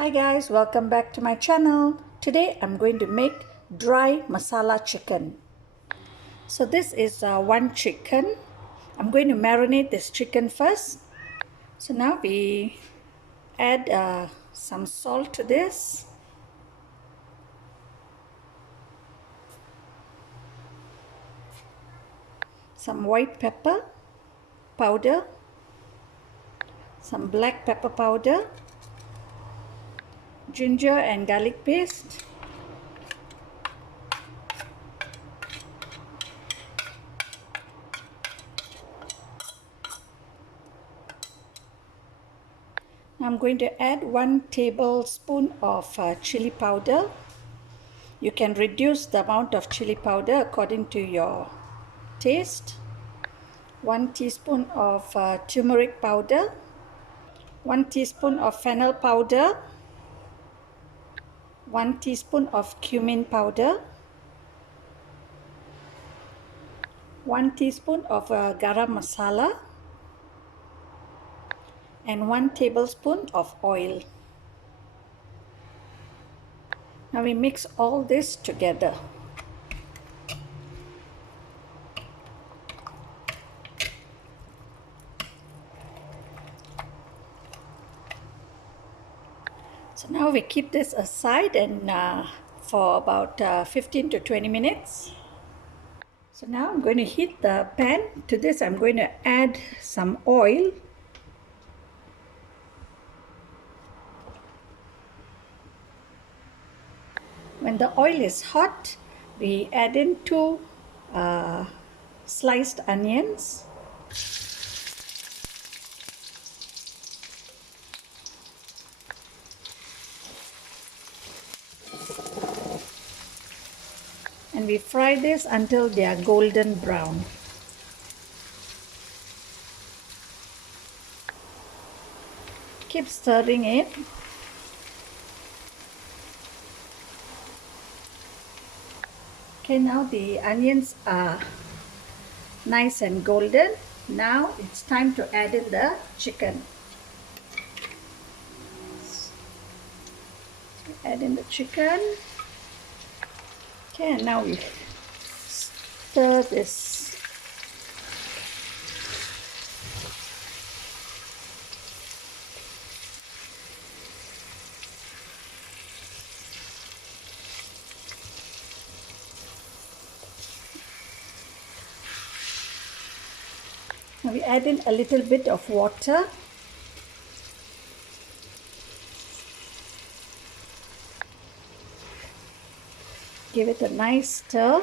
Hi guys, welcome back to my channel. Today I'm going to make dry masala chicken. So this is one chicken. I'm going to marinate this chicken first. So now we add some salt to this. Some white pepper powder. Some black pepper powder. Ginger and garlic paste. I'm going to add 1 tablespoon of chili powder. You can reduce the amount of chili powder according to your taste. 1 teaspoon of turmeric powder. 1 teaspoon of fennel powder. 1 teaspoon of cumin powder. 1 teaspoon of garam masala. And 1 tablespoon of oil. Now we mix all this together. So now we keep this aside and for about 15 to 20 minutes. So now I'm going to heat the pan. To this I'm going to add some oil. When the oil is hot, we add in 2 sliced onions. And we fry this until they are golden brown. Keep stirring it. Okay, now the onions are nice and golden. Now it's time to add in the chicken. So add in the chicken. Okay, and now we stir this. Now we add in a little bit of water. Give it a nice stir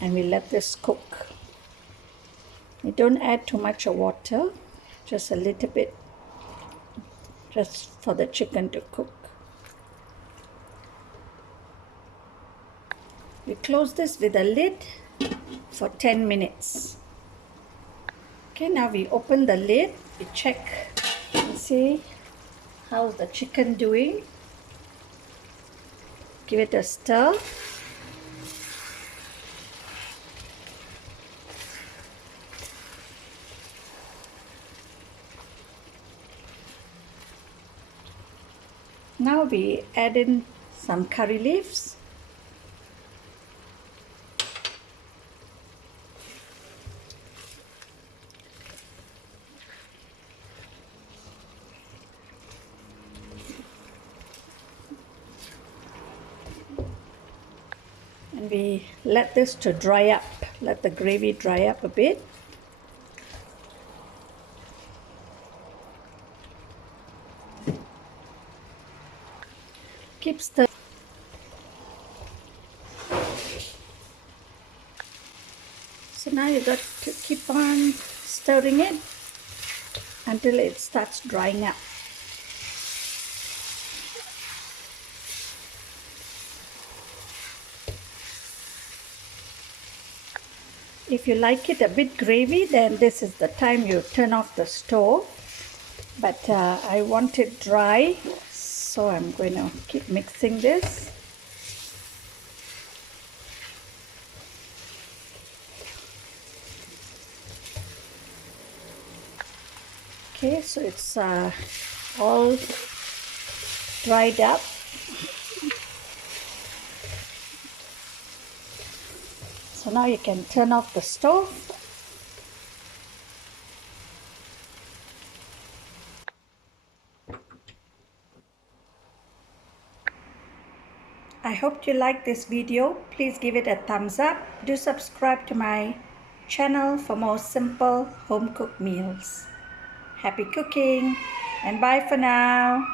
and we let this cook. We don't add too much water, just a little bit, just for the chicken to cook. We close this with a lid for 10 minutes. Okay, now we open the lid, we check and see how's the chicken doing. Give it a stir. Now we add in some curry leaves. And we let this to dry up, let the gravy dry up a bit. Keep stirring. So now you got to keep on stirring it until it starts drying up. If you like it a bit gravy, then this is the time you turn off the stove. But I want it dry, so I'm going to keep mixing this. Okay, so it's all dried up. So now you can turn off the stove. I hope you like this video. Please give it a thumbs up. Do subscribe to my channel for more simple home cooked meals. Happy cooking and bye for now.